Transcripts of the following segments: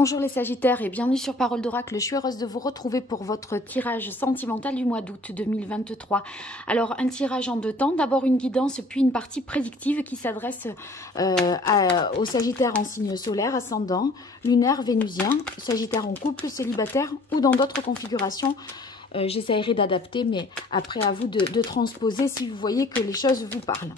Bonjour les Sagittaires et bienvenue sur Parole d'Oracle. Je suis heureuse de vous retrouver pour votre tirage sentimental du mois d'août 2023. Alors un tirage en deux temps, d'abord une guidance puis une partie prédictive qui s'adresse aux Sagittaires en signe solaire, ascendant, lunaire, vénusien, Sagittaire en couple, célibataire ou dans d'autres configurations. J'essaierai d'adapter, mais après à vous de transposer si vous voyez que les choses vous parlent.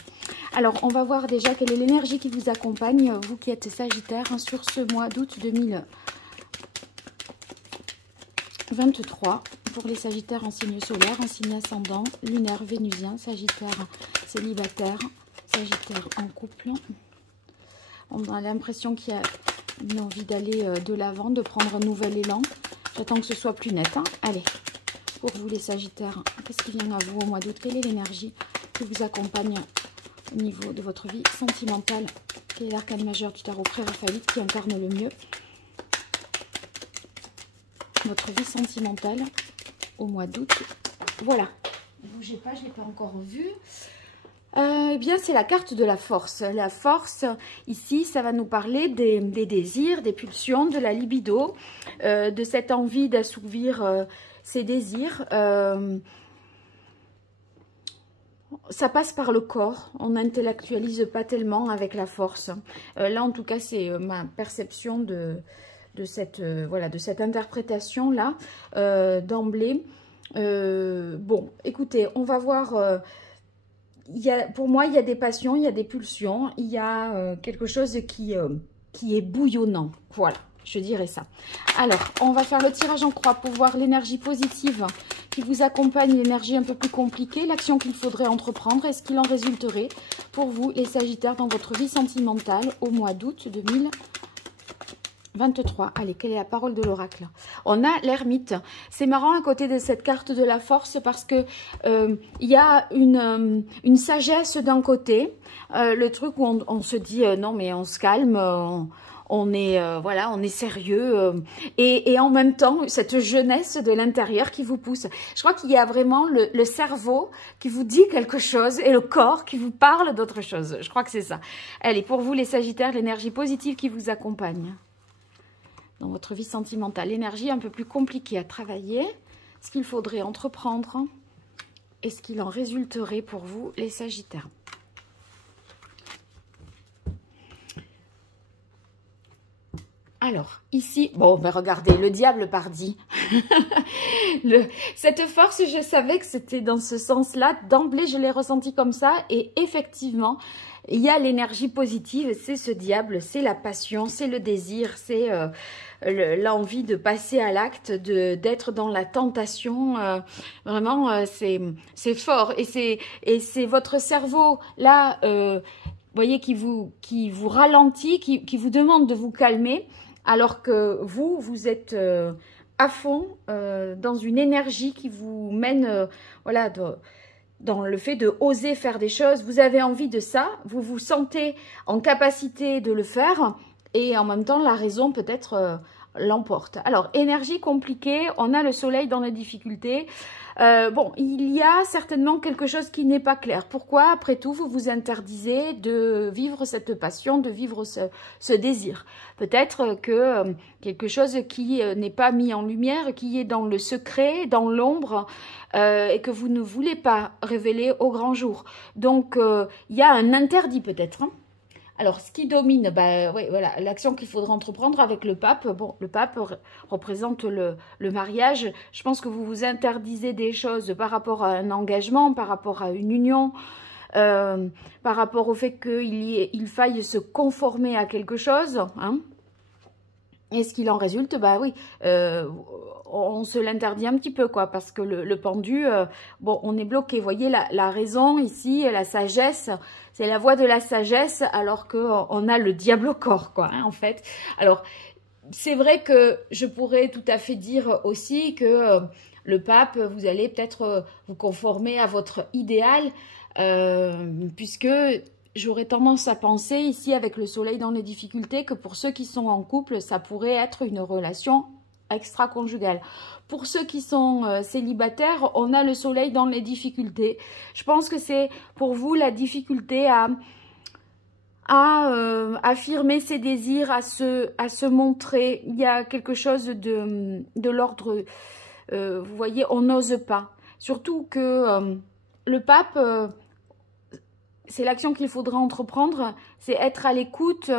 Alors, on va voir déjà quelle est l'énergie qui vous accompagne, vous qui êtes Sagittaire, sur ce mois d'août 2023. Pour les Sagittaires en signe solaire, en signe ascendant, lunaire, vénusien, Sagittaire célibataire, Sagittaire en couple. On a l'impression qu'il y a une envie d'aller de l'avant, de prendre un nouvel élan. J'attends que ce soit plus net. Hein. Allez. Pour vous les Sagittaires, qu'est-ce qui vient à vous au mois d'août? Quelle est l'énergie qui vous accompagne au niveau de votre vie sentimentale? Quel est l'arcane majeur du tarot pré-raphaélite qui incarne le mieux votre vie sentimentale au mois d'août? Voilà. Ne bougez pas, je ne l'ai pas encore vu. Eh bien, c'est la carte de la force. La force, ici, ça va nous parler des désirs, des pulsions, de la libido, de cette envie d'assouvir ses désirs. Ça passe par le corps, on n'intellectualise pas tellement avec la force. Là, en tout cas, c'est ma perception de cette interprétation-là, d'emblée. Bon, écoutez, on va voir... pour moi, il y a des passions, il y a des pulsions, il y a quelque chose qui est bouillonnant. Voilà, je dirais ça. Alors, on va faire le tirage en croix pour voir l'énergie positive qui vous accompagne, l'énergie un peu plus compliquée, l'action qu'il faudrait entreprendre et ce qu'il en résulterait pour vous, les Sagittaires, dans votre vie sentimentale au mois d'août 2023. Allez, quelle est la parole de l'oracle? On a l'ermite. C'est marrant à côté de cette carte de la force parce que il y a une sagesse d'un côté, le truc où on se dit non mais on se calme, on est voilà, on est sérieux et en même temps cette jeunesse de l'intérieur qui vous pousse. Je crois qu'il y a vraiment le cerveau qui vous dit quelque chose et le corps qui vous parle d'autre chose. Je crois que c'est ça. Allez, pour vous les Sagittaires, l'énergie positive qui vous accompagne dans votre vie sentimentale, l'énergie un peu plus compliquée à travailler, ce qu'il faudrait entreprendre et ce qu'il en résulterait pour vous, les Sagittaires. Alors, ici, bon, ben regardez, le diable pardi. Cette force, je savais que c'était dans ce sens-là. D'emblée, je l'ai ressenti comme ça. Et effectivement, il y a l'énergie positive, c'est ce diable, c'est la passion, c'est le désir, c'est l'envie de passer à l'acte, d'être dans la tentation. Vraiment, c'est fort. Et c'est votre cerveau, là, vous voyez, qui vous ralentit, qui vous demande de vous calmer. Alors que vous êtes à fond dans une énergie qui vous mène voilà, dans le fait de oser faire des choses. Vous avez envie de ça, vous vous sentez en capacité de le faire et en même temps la raison peut-être l'emporte. Alors, énergie compliquée, on a le soleil dans les difficultés. Bon, il y a certainement quelque chose qui n'est pas clair. Pourquoi, après tout, vous vous interdisez de vivre cette passion, de vivre ce désir? Peut-être que quelque chose qui n'est pas mis en lumière, qui est dans le secret, dans l'ombre, et que vous ne voulez pas révéler au grand jour. Donc, il y a un interdit peut-être, hein. Alors, ce qui domine, bah, oui, voilà, l'action qu'il faudra entreprendre avec le pape. Bon, le pape représente le mariage. Je pense que vous vous interdisez des choses par rapport à un engagement, par rapport à une union, par rapport au fait qu'il faille se conformer à quelque chose, hein. Et ce qu'il en résulte, bah oui, on se l'interdit un petit peu, quoi, parce que le pendu, bon, on est bloqué. Vous voyez, la raison ici, la sagesse, c'est la voie de la sagesse, alors qu'on a le diable au corps, quoi, hein, en fait. Alors, c'est vrai que je pourrais tout à fait dire aussi que le pape, vous allez peut-être vous conformer à votre idéal, puisque... J'aurais tendance à penser ici avec le soleil dans les difficultés que pour ceux qui sont en couple, ça pourrait être une relation extra-conjugale. Pour ceux qui sont célibataires, on a le soleil dans les difficultés. Je pense que c'est pour vous la difficulté à affirmer ses désirs, à se montrer. Il y a quelque chose de l'ordre, vous voyez, on n'ose pas. Surtout que le pape, c'est l'action qu'il faudra entreprendre, c'est être à l'écoute.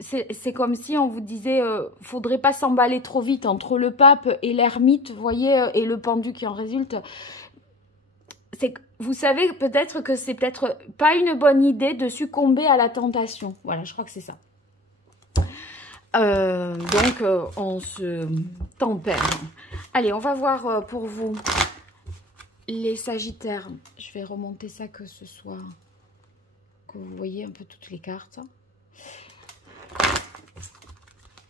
C'est comme si on vous disait, faudrait pas s'emballer trop vite entre le pape et l'ermite, vous voyez, et le pendu qui en résulte. Vous savez peut-être que c'est peut-être pas une bonne idée de succomber à la tentation. Voilà, je crois que c'est ça. Donc, on se tempère. Allez, on va voir pour vous les Sagittaires. Je vais remonter ça que ce soit... que vous voyez un peu toutes les cartes.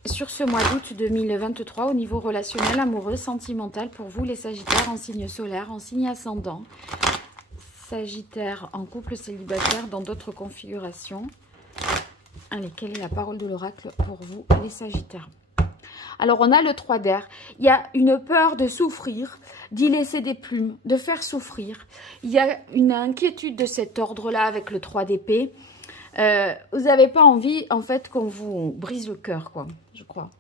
Sur ce mois d'août 2023, au niveau relationnel, amoureux, sentimental, pour vous les Sagittaires en signe solaire, en signe ascendant. Sagittaire en couple célibataire dans d'autres configurations. Allez, quelle est la parole de l'oracle pour vous, les Sagittaires? Alors, on a le 3 d'air. Il y a une peur de souffrir, d'y laisser des plumes, de faire souffrir. Il y a une inquiétude de cet ordre-là avec le 3 d'épée. Vous n'avez pas envie, en fait, qu'on vous brise le cœur, quoi, je crois.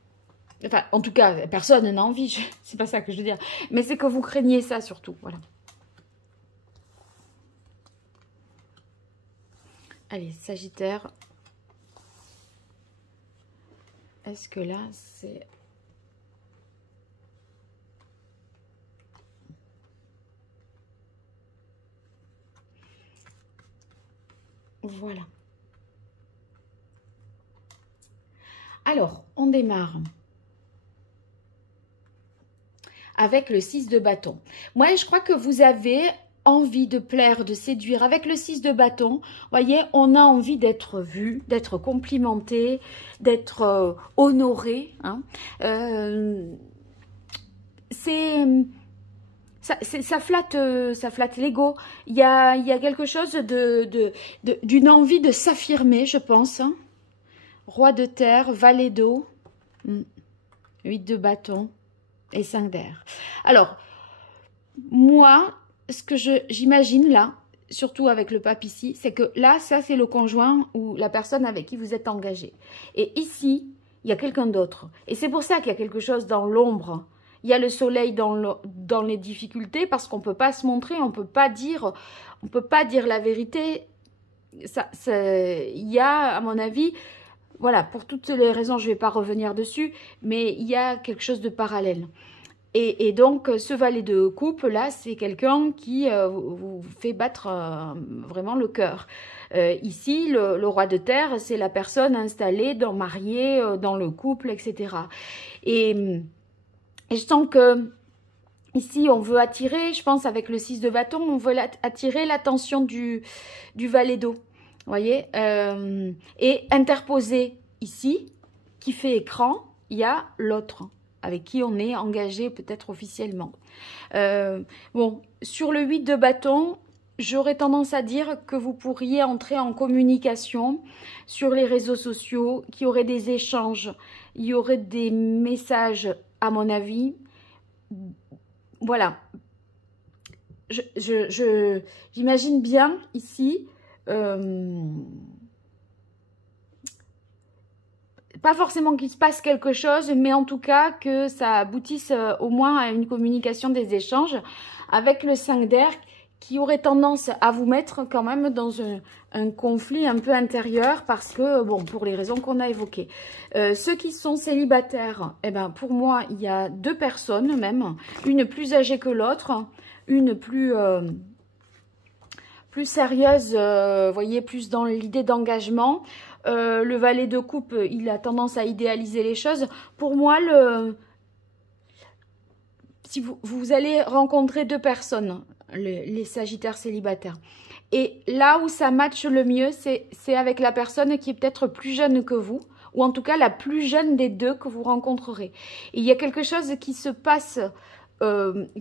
Enfin, en tout cas, personne n'a envie, c'est pas ça que je veux dire. Mais c'est que vous craignez ça, surtout, voilà. Allez, Sagittaire. Est-ce que là, c'est... Voilà. Alors, on démarre avec le 6 de bâton. Moi, je crois que vous avez envie de plaire, de séduire. Avec le 6 de bâton, voyez, on a envie d'être vu, d'être complimenté, d'être honoré. Hein. Ça flatte l'ego. Il y a quelque chose d'une envie de s'affirmer, je pense. Hein. Roi de terre, valet d'eau, 8 de bâton et 5 d'air. Alors, moi, ce que j'imagine là, surtout avec le pape ici, c'est que là, ça c'est le conjoint ou la personne avec qui vous êtes engagé. Et ici, il y a quelqu'un d'autre. Et c'est pour ça qu'il y a quelque chose dans l'ombre. Il y a le soleil dans les difficultés parce qu'on ne peut pas se montrer, on ne peut pas dire la vérité. Il y a, à mon avis, voilà, pour toutes les raisons, je ne vais pas revenir dessus, mais il y a quelque chose de parallèle. Et donc, ce valet de coupe, là, c'est quelqu'un qui vous fait battre vraiment le cœur. Ici, le roi de terre, c'est la personne installée, mariée, dans le couple, etc. Et je sens que ici, on veut attirer, je pense, avec le 6 de bâton, on veut attirer l'attention du valet d'eau. Vous voyez, et interposé ici, qui fait écran, il y a l'autre avec qui on est engagé peut-être officiellement. Bon, sur le 8 de bâton, j'aurais tendance à dire que vous pourriez entrer en communication sur les réseaux sociaux, qu'il y aurait des échanges, il y aurait des messages, à mon avis. Voilà. J'imagine bien ici... pas forcément qu'il se passe quelque chose, mais en tout cas que ça aboutisse au moins à une communication, des échanges avec le 5 d'air qui aurait tendance à vous mettre quand même dans un conflit un peu intérieur parce que, bon, pour les raisons qu'on a évoquées. Ceux qui sont célibataires, eh ben, pour moi, il y a 2 personnes même, une plus âgée que l'autre, une plus sérieuse, voyez, plus dans l'idée d'engagement. Le valet de coupe, il a tendance à idéaliser les choses. Pour moi, si vous allez rencontrer 2 personnes, les Sagittaires célibataires. Et là où ça matche le mieux, c'est avec la personne qui est peut-être plus jeune que vous, ou en tout cas la plus jeune des 2 que vous rencontrerez. Et il y a quelque chose qui se passe,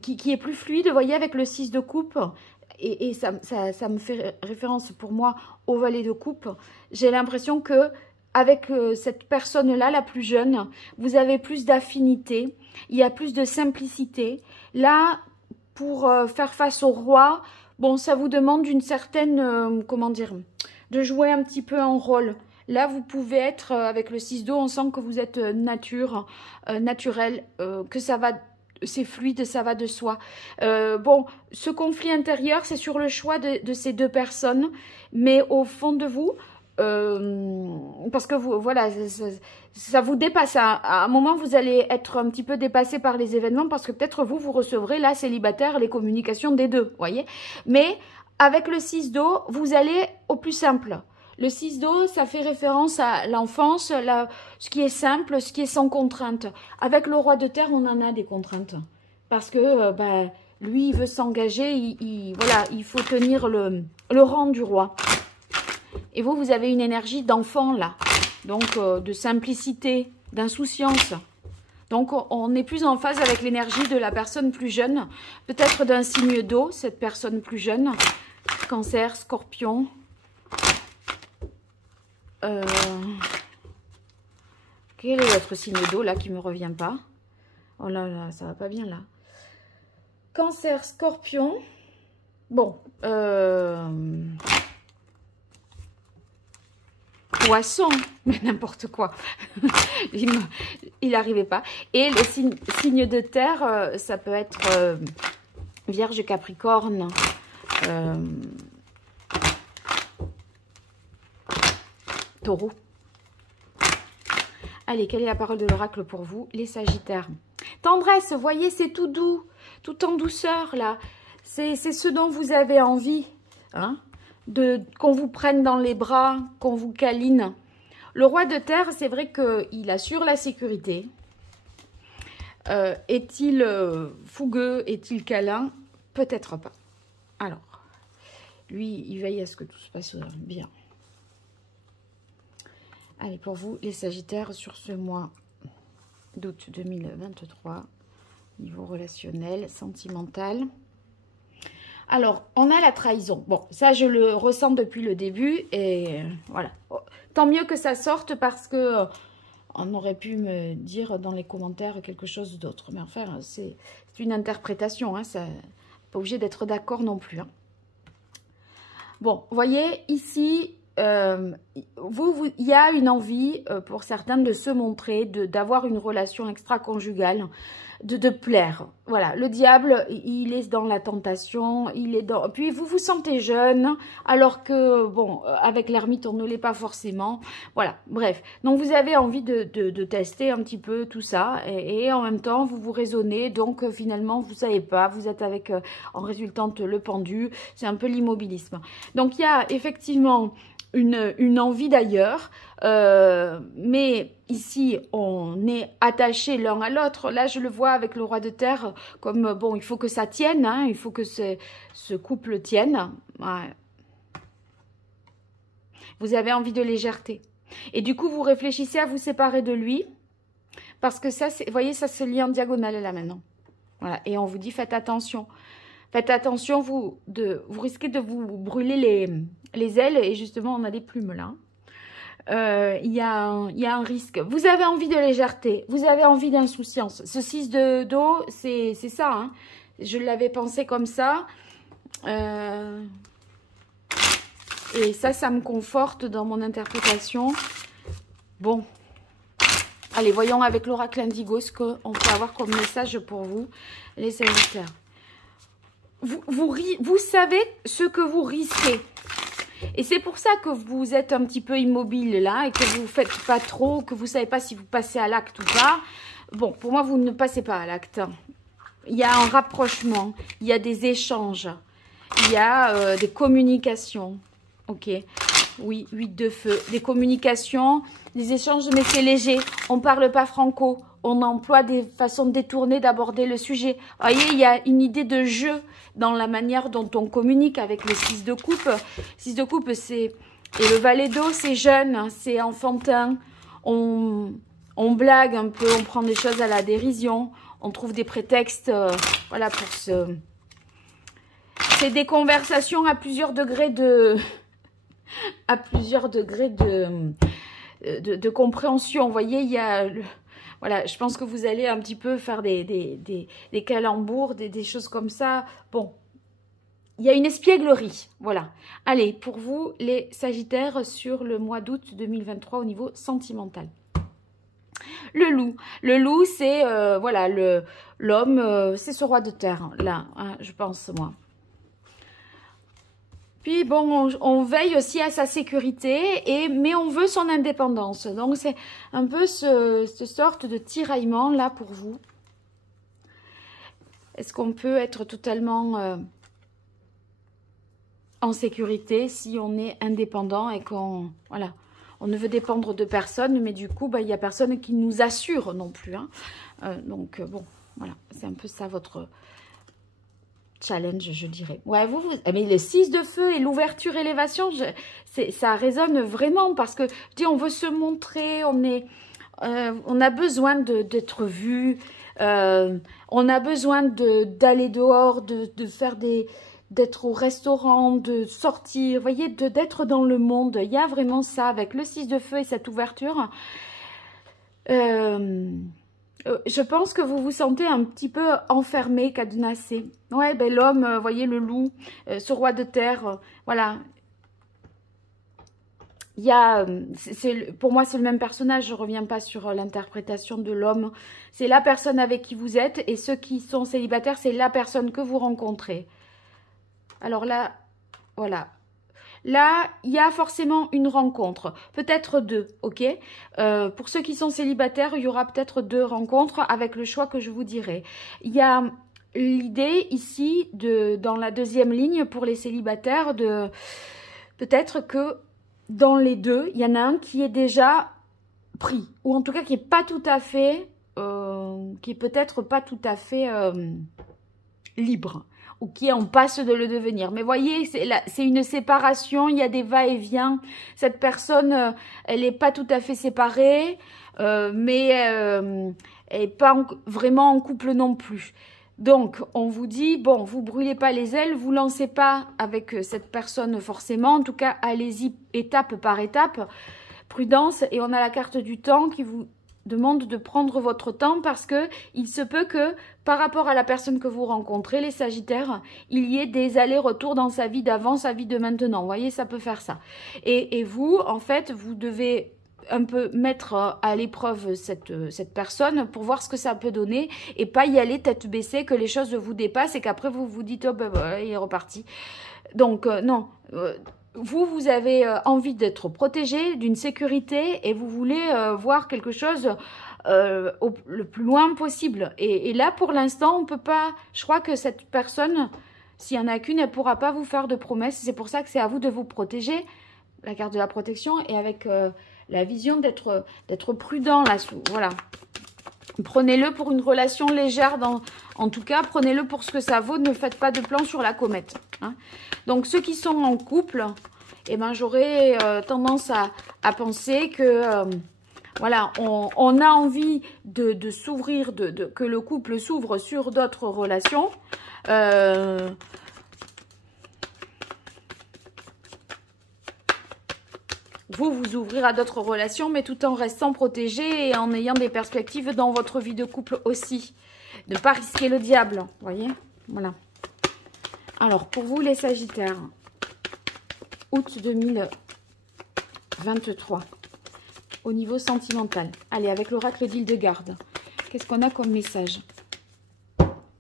qui est plus fluide, vous voyez, avec le 6 de coupe. Et ça me fait référence pour moi au valet de coupe. J'ai l'impression que avec cette personne-là, la plus jeune, vous avez plus d'affinité, il y a plus de simplicité. Là, pour faire face au roi, bon, ça vous demande une certaine, comment dire, de jouer un petit peu un rôle. Là, vous pouvez être, avec le 6 d'eau, on sent que vous êtes naturel, que ça va, c'est fluide, ça va de soi. Bon, ce conflit intérieur, c'est sur le choix de ces deux personnes, mais au fond de vous, parce que vous, voilà, ça vous dépasse. À un moment, vous allez être un petit peu dépassé par les événements, parce que peut-être vous recevrez, là, célibataire, les communications des deux, voyez. Mais avec le 6 d'eau, vous allez au plus simple. Le 6 d'eau, ça fait référence à l'enfance, ce qui est simple, ce qui est sans contrainte. Avec le roi de terre, on en a des contraintes. Parce que lui, il veut s'engager, voilà, il faut tenir le rang du roi. Et vous, vous avez une énergie d'enfant, là. Donc, de simplicité, d'insouciance. Donc, on est plus en phase avec l'énergie de la personne plus jeune. Peut-être d'un signe d'eau, cette personne plus jeune. Cancer, Scorpion. Quel est votre signe d'eau là qui me revient pas? Oh là là, ça va pas bien là. Cancer, Scorpion. Bon, Poisson, mais n'importe quoi. Il n'arrivait pas. Et le signe de terre, ça peut être Vierge, Capricorne. Taureau. Allez, quelle est la parole de l'oracle pour vous, les Sagittaires? Tendresse, voyez, c'est tout doux, tout en douceur, là. C'est ce dont vous avez envie, hein, qu'on vous prenne dans les bras, qu'on vous câline. Le roi de terre, c'est vrai qu'il assure la sécurité. Est-il fougueux? Est-il câlin? Peut-être pas. Alors, lui, il veille à ce que tout se passe bien. Allez, pour vous, les Sagittaires, sur ce mois d'août 2023, niveau relationnel, sentimental. Alors, on a la trahison. Bon, ça, je le ressens depuis le début et voilà. Tant mieux que ça sorte parce que on aurait pu me dire dans les commentaires quelque chose d'autre. Mais enfin, c'est une interprétation, hein, ça, pas obligé d'être d'accord non plus. Hein. Bon, vous voyez, ici... il y a une envie pour certains de se montrer, d'avoir une relation extra-conjugale, de plaire. Voilà, le diable, il est dans la tentation, il est dans... Puis vous vous sentez jeune, alors que, bon, avec l'ermite, on ne l'est pas forcément. Voilà, bref. Donc, vous avez envie de tester un petit peu tout ça, et en même temps, vous vous raisonnez, donc finalement, vous ne savez pas, vous êtes avec, en résultante, le pendu, c'est un peu l'immobilisme. Donc, il y a effectivement... Une envie d'ailleurs, mais ici on est attachés l'un à l'autre. Là je le vois avec le roi de terre comme bon, il faut que ça tienne, hein, il faut que ce couple tienne. Ouais. Vous avez envie de légèreté et du coup vous réfléchissez à vous séparer de lui parce que ça, vous voyez, ça se lie en diagonale là maintenant. Voilà, et on vous dit faites attention. Faites attention, vous risquez de vous brûler les ailes. Et justement, on a des plumes là. Il y a un risque. Vous avez envie de légèreté. Vous avez envie d'insouciance. Ce 6 d'eau, c'est ça. Hein. Je l'avais pensé comme ça. Et ça me conforte dans mon interprétation. Bon. Allez, voyons avec l'oracle Indigo ce qu'on peut avoir comme message pour vous, les Sagittaires. Vous savez ce que vous risquez. Et c'est pour ça que vous êtes un petit peu immobile là et que vous ne faites pas trop, que vous ne savez pas si vous passez à l'acte ou pas. Bon, pour moi, vous ne passez pas à l'acte. Il y a un rapprochement, il y a des échanges, il y a des communications. Ok, oui, 8 de feu. Des communications, des échanges, mais c'est léger. On ne parle pas franco. On emploie des façons détournées d'aborder le sujet. Vous voyez, il y a une idée de jeu dans la manière dont on communique avec le 6 de coupe. 6 de coupe, c'est... Et le valet d'eau, c'est jeune, c'est enfantin. On blague un peu, on prend des choses à la dérision. On trouve des prétextes, voilà, pour se... C'est des conversations à plusieurs degrés de... à plusieurs degrés de compréhension. Vous voyez, il y a... Voilà, je pense que vous allez un petit peu faire des calembours, des choses comme ça. Bon, il y a une espièglerie, voilà. Allez, pour vous, les Sagittaires, sur le mois d'août 2023 au niveau sentimental. Le loup, c'est, voilà, l'homme, c'est ce roi de terre, là, hein, je pense, moi. Puis, bon, on veille aussi à sa sécurité, mais on veut son indépendance. Donc, c'est un peu cette sorte de tiraillement, là, pour vous. Est-ce qu'on peut être totalement en sécurité si on est indépendant et qu'on, voilà, on ne veut dépendre de personne, mais du coup, bah, il n'y a personne qui nous assure non plus. Hein. Donc, bon, voilà, c'est un peu ça votre challenge, je dirais. Ouais, mais les 6 de feu et l'ouverture élévation, ça résonne vraiment parce que, je dis, on veut se montrer, on a besoin d'être vu, on a besoin d'aller dehors, de faire d'être au restaurant, de sortir, vous voyez, d'être dans le monde. Il y a vraiment ça avec le 6 de feu et cette ouverture. Je pense que vous vous sentez un petit peu enfermé, cadenassé. Ouais, ben l'homme, vous voyez, le loup, ce roi de terre, voilà. Il y a, pour moi, c'est le même personnage, je ne reviens pas sur l'interprétation de l'homme. C'est la personne avec qui vous êtes, et ceux qui sont célibataires, c'est la personne que vous rencontrez. Alors là, voilà. Là, il y a forcément une rencontre, peut-être 2, ok? Pour ceux qui sont célibataires, il y aura peut-être 2 rencontres avec le choix que je vous dirai. Il y a l'idée ici, dans la deuxième ligne, pour les célibataires, de peut-être que dans les 2, il y en a un qui est déjà pris, ou en tout cas qui n'est pas tout à fait, qui est peut-être pas tout à fait libre, ou qui est en passe de le devenir. Mais voyez, c'est une séparation, il y a des va-et-vient. Cette personne, elle n'est pas tout à fait séparée, mais elle n'est pas vraiment en couple non plus. Donc, on vous dit, bon, vous brûlez pas les ailes, vous lancez pas avec cette personne forcément. En tout cas, allez-y étape par étape. Prudence, et on a la carte du temps qui vous demande de prendre votre temps parce que il se peut que par rapport à la personne que vous rencontrez, les Sagittaires, il y ait des allers-retours dans sa vie d'avant, sa vie de maintenant. Vous voyez, ça peut faire ça. Et vous, en fait, vous devez un peu mettre à l'épreuve cette personne pour voir ce que ça peut donner et pas y aller tête baissée, que les choses vous dépassent et qu'après vous vous dites « Oh, ben voilà, il est reparti ». Donc, non, vous avez envie d'être protégé, d'une sécurité et vous voulez voir quelque chose le plus loin possible. Et là, pour l'instant, on peut pas... Je crois que cette personne, s'il n'y en a qu'une, elle ne pourra pas vous faire de promesses. C'est pour ça que c'est à vous de vous protéger, la carte de la protection, et avec la vision d'être prudent là-dessous. Voilà. Prenez-le pour une relation légère, en tout cas, prenez-le pour ce que ça vaut, ne faites pas de plan sur la comète. Hein. Donc, ceux qui sont en couple, eh ben, j'aurais tendance à penser que, voilà, on a envie de s'ouvrir, que le couple s'ouvre sur d'autres relations. Vous ouvrir à d'autres relations, mais tout en restant protégé et en ayant des perspectives dans votre vie de couple aussi. Ne pas risquer le diable, vous voyez. Voilà. Alors, pour vous les Sagittaires, août 2023, au niveau sentimental. Allez, avec l'oracle d'Hildegarde, qu'est-ce qu'on a comme message?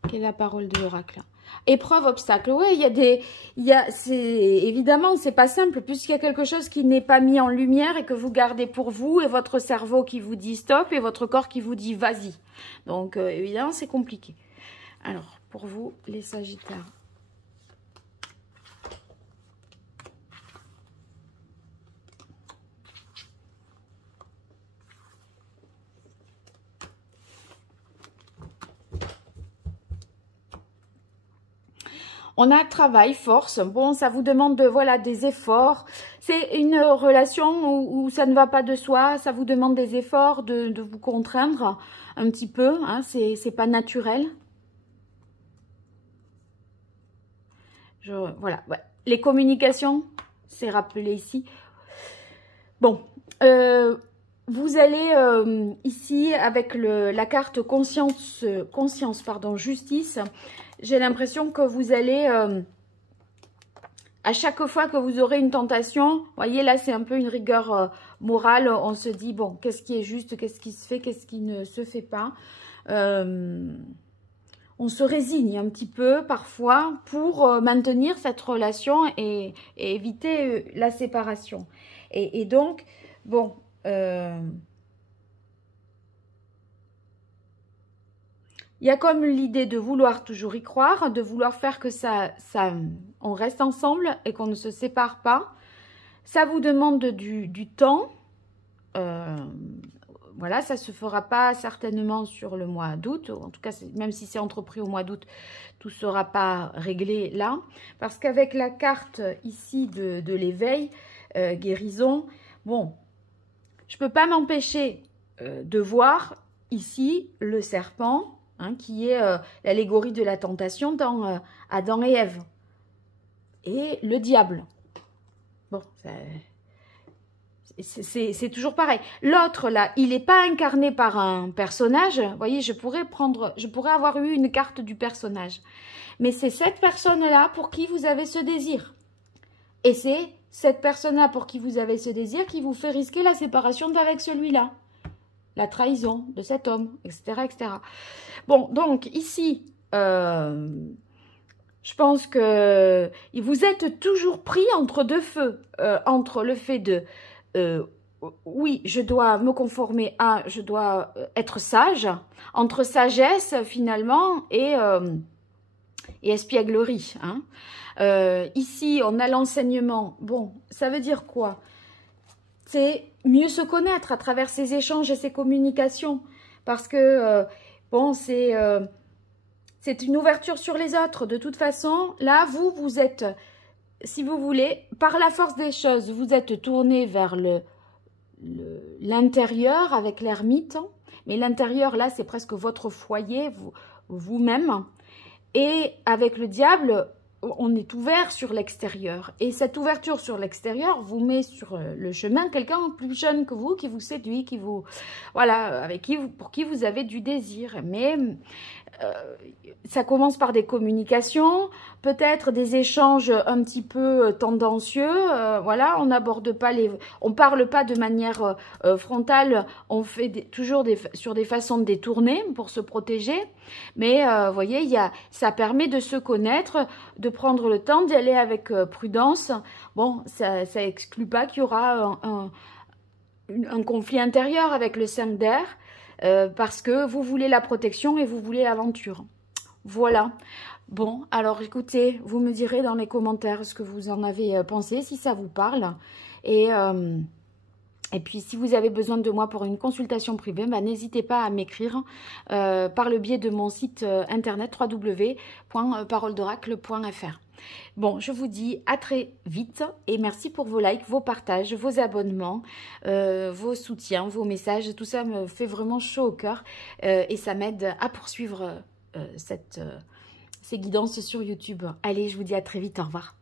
Quelle est la parole de l'oracle? Épreuve, obstacle. Oui, évidemment, c'est pas simple, puisqu'il y a quelque chose qui n'est pas mis en lumière et que vous gardez pour vous, et votre cerveau qui vous dit stop, et votre corps qui vous dit vas-y. Donc, évidemment, c'est compliqué. Alors, pour vous, les Sagittaires. On a travail, force. Bon, ça vous demande voilà, des efforts. C'est une relation où ça ne va pas de soi. Ça vous demande des efforts, de vous contraindre un petit peu. Hein, c'est pas naturel. Voilà. Ouais. Les communications, c'est rappelé ici. Bon. Vous allez ici avec la carte conscience, justice. J'ai l'impression que vous allez à chaque fois que vous aurez une tentation, voyez là c'est un peu une rigueur morale, on se dit bon, qu'est-ce qui est juste, qu'est-ce qui se fait, qu'est-ce qui ne se fait pas. On se résigne un petit peu parfois pour maintenir cette relation et éviter la séparation. Et donc, bon, il y a comme l'idée de vouloir toujours y croire, de vouloir faire que on reste ensemble et qu'on ne se sépare pas. Ça vous demande du temps. Voilà, ça ne se fera pas certainement sur le mois d'août. En tout cas, même si c'est entrepris au mois d'août, tout ne sera pas réglé là. Parce qu'avec la carte ici de l'éveil, guérison, bon, je ne peux pas m'empêcher de voir ici le serpent, hein, qui est l'allégorie de la tentation dans Adam et Ève. Et le diable. Bon, c'est toujours pareil. L'autre, là, il n'est pas incarné par un personnage. Vous voyez, je pourrais avoir eu une carte du personnage. Mais c'est cette personne-là pour qui vous avez ce désir. Et c'est cette personne-là pour qui vous avez ce désir qui vous fait risquer la séparation d'avec celui-là. La trahison de cet homme, etc., etc. Bon, donc, ici, je pense que vous êtes toujours pris entre deux feux. Entre le fait de... oui, je dois me conformer à... Je dois être sage. Entre sagesse, finalement, et espièglerie. Hein. Ici, on a l'enseignement. Bon, ça veut dire quoi? C'est mieux se connaître à travers ces échanges et ces communications. Parce que, bon, c'est une ouverture sur les autres. De toute façon, là, vous êtes, si vous voulez, par la force des choses, vous êtes tourné vers l'intérieur avec l'ermite. Mais l'intérieur, là, c'est presque votre foyer, vous-même. Et avec le diable, on est ouvert sur l'extérieur. Et cette ouverture sur l'extérieur vous met sur le chemin quelqu'un plus jeune que vous, qui vous séduit, qui vous... Voilà, pour qui vous avez du désir. Mais ça commence par des communications, peut-être des échanges un petit peu tendancieux. Voilà, on parle pas de manière frontale, on fait toujours sur des façons de détourner pour se protéger. Mais vous voyez, ça permet de se connaître, de prendre le temps d'y aller avec prudence. Bon, ça exclut pas qu'il y aura un conflit intérieur avec le 5 d'air. Parce que vous voulez la protection et vous voulez l'aventure. Voilà. Bon, alors écoutez, vous me direz dans les commentaires ce que vous en avez pensé, si ça vous parle. Et puis, si vous avez besoin de moi pour une consultation privée, bah, n'hésitez pas à m'écrire par le biais de mon site internet www.paroledoracle.fr. Bon, je vous dis à très vite et merci pour vos likes, vos partages, vos abonnements, vos soutiens, vos messages. Tout ça me fait vraiment chaud au cœur et ça m'aide à poursuivre ces guidances sur YouTube. Allez, je vous dis à très vite, au revoir.